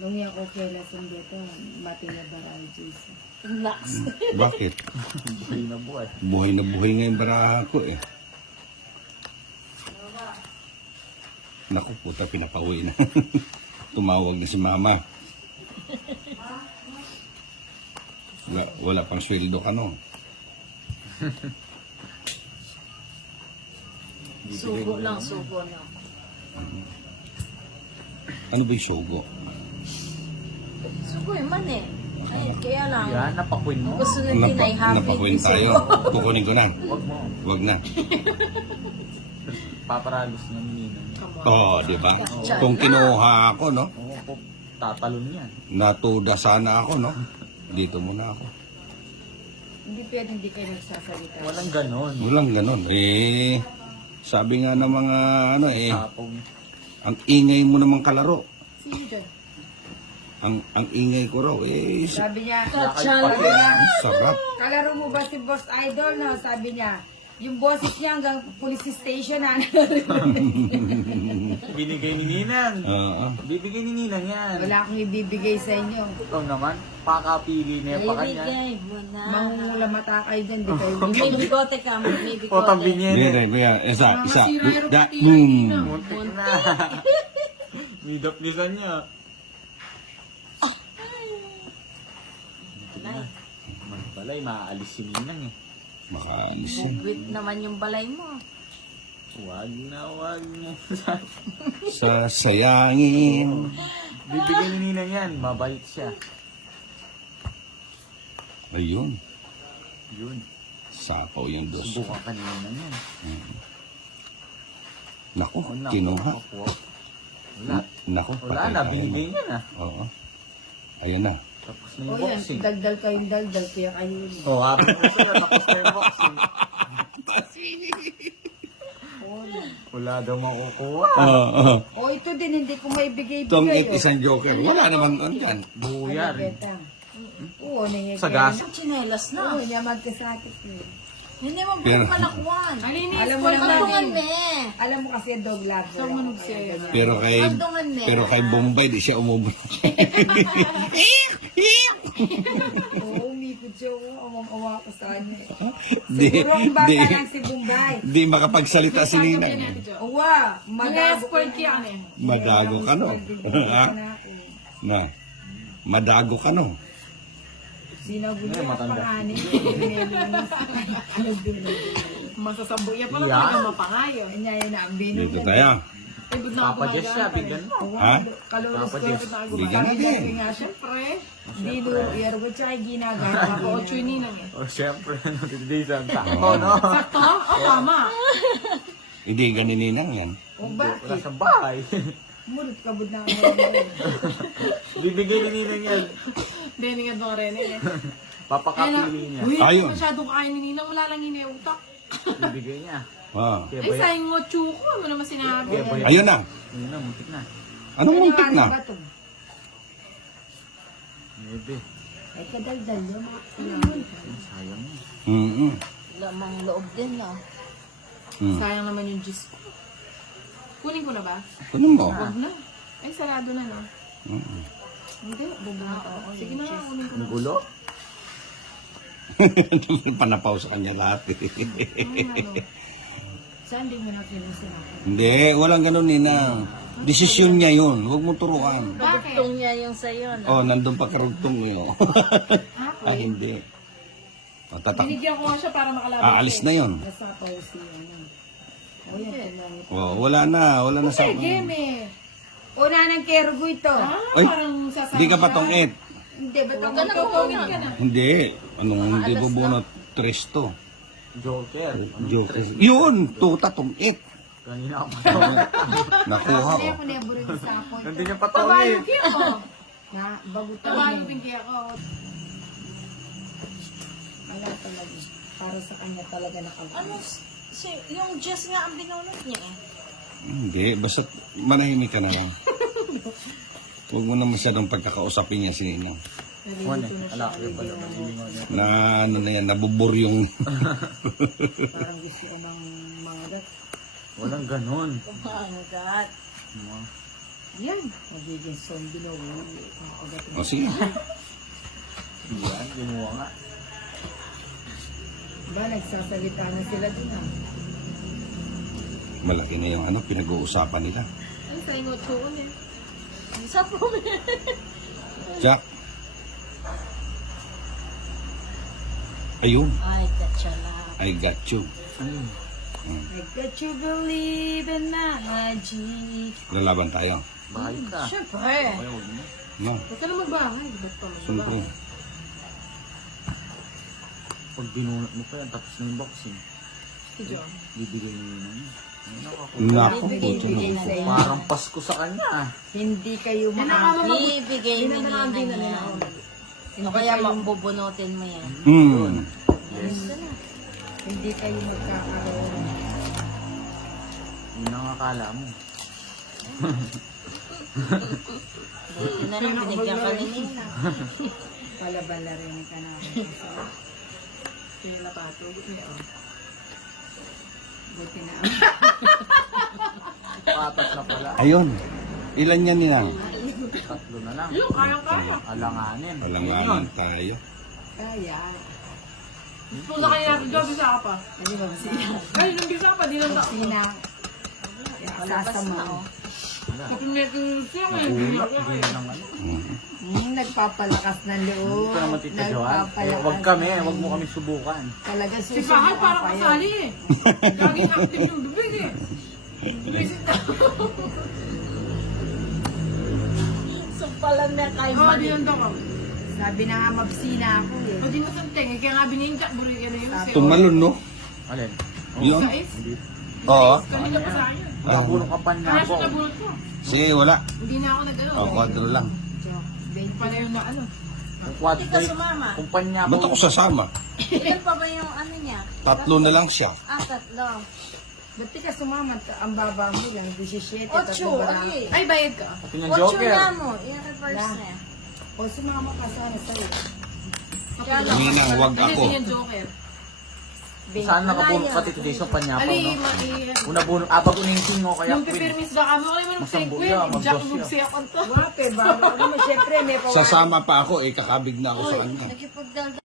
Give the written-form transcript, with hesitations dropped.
Nung yung okay lasan dito, mati na baral Jason. Relax. Bakit? Buhay na buhay. Buhay na buhay nga yung baraha ko eh. Naku, puta, pinapauwi na. Tumawag na si mama. Wala pang sweldo ka no. Sugo lang, sugo lang. Ano ba yung sogo? Sugo man eh. Ay, kaya lang. Yan, napakwin mo. Gusto natin ay happy. Napakuhin tayo. Kukunin ko na. Huwag mo. Wag na. Paparagos ng ninong. Oo, di ba? Kung kinuha ako, no? Oo, po, tatalon yan. Natuda sana ako, no? Dito muna ako. Hindi pwede hindi kayo nagsasalita. Walang ganon. Walang ganun. Eh, sabi nga ng mga, ano eh, Tapong. ang ingay mo namang kalaro. Sino dyan? Ang ingay ko raw, eh, Sabi niya, Kachala. ang sarap. kalaro mo ba si Boss Idol? No? Sabi niya, yung boses niya hanggang police station na. Binigay ni Ninang. Oo. Bibigay ni Ninang yan. Wala akong ibibigay sa inyo. Ito naman, pakapili niya pa kanya. Ibigay mo na. Mangungula mata kayo dyan, di kayo May bibigay. bigote ka, may bigote. Potang binyen Hindi, eh. hindi, kuya. Isa. Da, Muntik na. Midap nisan niya. Balay. Man balay, maaalis si Ninang eh. Makaalis yun. Bugwit naman yung balay mo. Wag na. Sasayangin. Bibigay ni Ninang yan, mabait siya. Ayun. Yun. Sapaw yung dos. Subukan ka ni Ninang yan. Naku, Oh, naku, kinuha. naku. Wala. Naku, Wala na, binigay niya na. Oo. Ayun na. Tapos na O yung yan, boxing. dagdal kayong dagdal, kaya kayo. Oh, habang ko siya, tapos na yung boxing. Wala daw makukuha. Oo. O ito din, hindi ko maibigay-bigay. Itong isang joker. Wala naman doon yan. Buyar. Oo, nangyay. Sagas. Chinelas na. Oo, niya magkasakit eh. Hindi mo Pero- palakuan. Alam mo naman, Pagdungan me. alam mo kasi dog love. So, Pero kay Pagdungan me. Bombay, di siya umubra. Oo, umikot siya. Awang-awa ko sa ano eh. di, Siguro ang bata di, lang si Bombay. di makapagsalita si Ninang. Uwa, madago ko Madago ka no. Ha? No. Madago ka no. Sinagulo Ay, ang matanda. panganin. Masasambo yan pala Yeah. talaga mapangayo. Kanya yun ang binu. Dito tayo. Ibig na Papa Jess siya, bigyan mo. Ha? Kalulus Papa ko. Jess. Bigyan natin. Sabi nga siya, Siyempre. dito, yargo siya ginagawa. Papa-ocho yung ninang eh. Oh, syempre, natitindi sa sakto, no? Sakto? O, tama. Hindi ganin Ninang yan. O Wala bakit? sa bahay. Mulot ka bud na Bibigay ni Ninang yan. Hindi nga doon rin eh. Papakapili niya. Uy, Ayun. masyadong kain ni ninang. Wala lang yun yung utak. Bibigay niya. Ah. Kaya Ay, ba sayang mo chuko. Ano naman sinabi? Kaya ba yan? Ayun na. Ayun na, muntik na. Anong muntik na? ba to? Maybe. Ay, kadaldal yun. Sayang mo. Mm-mm. Lamang loob din na. Mm. Sayang naman yung juice ko. Kunin ko na ba? Kunin mo. Huwag na. Ay, sarado na no. Mm-mm. Hindi, bubunta ka. Sige na, kunin ko na. Ang gulo? Panapaw sa kanya lahat. Saan di mo na pinusin ako? Hindi, walang ganun Ninang. Desisyon niya yun. Huwag mo turuan. Bakit? Tungtong niya yung sayo. No? Oh, nandun pa karugtong yun. Ah, hindi. Oh, tatak. Binigyan ko nga siya para makalaban. Aalis na yun. Nasapaw si ano. O yan, tumangit. Oh, wala na sa... Game eh. Una ng kergo ito. Ay, Parang sasama. Hindi ka pa tongit. Hindi, ba't Huwag ako ka na Tutungin ka na. Hindi. Anong hindi bubunot? Tresto. Joker. Joker. Yun! Tuta tongit. Kanina ka pa. Nakuha Hindi ko. ako neburo yung sapoy. Hindi niya Pabayo patawid. kaya ko. Na, bagutan Pabayo niya. pinky ako. Wala talaga. Para sa kanya talaga nakagawa. Ano, yung Jess nga ang binunot niya eh. Hindi. Basta manahimik ka na lang. Huwag mo na masyadong pagkakausapin niya si Ninang. Juan eh. Alak yung pala. Nalilingon niya. Na ano na yan, nabubur yung... Parang gusto ko mang mangat. Walang ganon. Kumanggat. Yan. Magiging zombie na uwi. O sige. Yan, ginuha nga. Ba, nagsasalita na sila dun ah. Malaki na yung ano, pinag-uusapan nila. Ay, sa inotsuon eh. Sa po. Jack. Ayun. Ay, katsala. I got you. I got you believe in magic. Lalaban tayo. Bahay ka. Siyempre. Ay, huwag mo. No, Huwag ka na magbahay. Ba't pa siyempre. Pag binunot mo pa yan, tapos ng boxing, Si John. bibigay mo yun. Ay, Naku, Ibigay puto bigay na. sa inyo. Parang Pasko sa kanya ah. Hindi kayo Ibigay Hindi mo naman niya ang na yan. Sino kaya mabubunutin mo yan? Hmm. Hindi kayo magkakaroon. Yun ang akala mo. Dito na lang, binigyan ka ni Nina. Palabala rin ka na. Kaya napato. Buti na. Patas na pala. Ayun. Ilan yan nila? Tatlo na lang. Yung kaya-kaya. Alanganin. Alanganan tayo. Kaya. Kung na kaya natin dyan, bisa ka pa. Ano ba sila? Ay, nung bisa ka pa, di lang ako. Sina. Palabas na, oh. Kapimete siya ngayon. Ulak, hindi na lang ano. Nagpapalakas ng loob. Hindi ka naman tita Johan. Huwag kami, huwag mo kami subukan. Talaga Si susunod Pahal parang kayo. kasali eh. Laging active yung bibig eh. Visit na. Sumpalan na kay Oo, di lang daw ka. Sabi na nga mabsina ako eh. Pwede mo santeng eh. Kaya nga bininjak, buri ka na yun. Tumalon, no? Alin? Yun. Sais? Hindi. Oo. Kanina pa sa akin. Nakapulong kampanya Kaya ako. siya nabulot ko. Sige, wala. Hindi na ako nag-ano. O, kwadro lang. Pala yung na ano. Kung quad Hindi ka sumama. kumpanya Ba't ako sasama? Ilan pa ba yung ano niya? 3 na lang siya. Ah, tatlo. Ba't di ka sumama? Ang baba mo lang, 17. Ocho, tatlo ba lang? okay. Ay, bayad ka. Pati ng Ocho Joker. na mo. I-reverse na. O sumama ka sana sa'yo. Kaya lang. Ninang, wag Kasi ako. din yung Joker. Saan nakapulong Malaya. pati today sa panyapaw, Ali, no? ma- Una abag uningsing mo kaya Nung queen. pipirmis na kami, kaya mo nung Masambo segue. yan, Jack magdos yan. magsiyak ang to. Wape, bago. Ano mo, syempre, may pawalan. Sasama pa ako, eh, kakabig na ako sa kanya. Nagkipagdalda.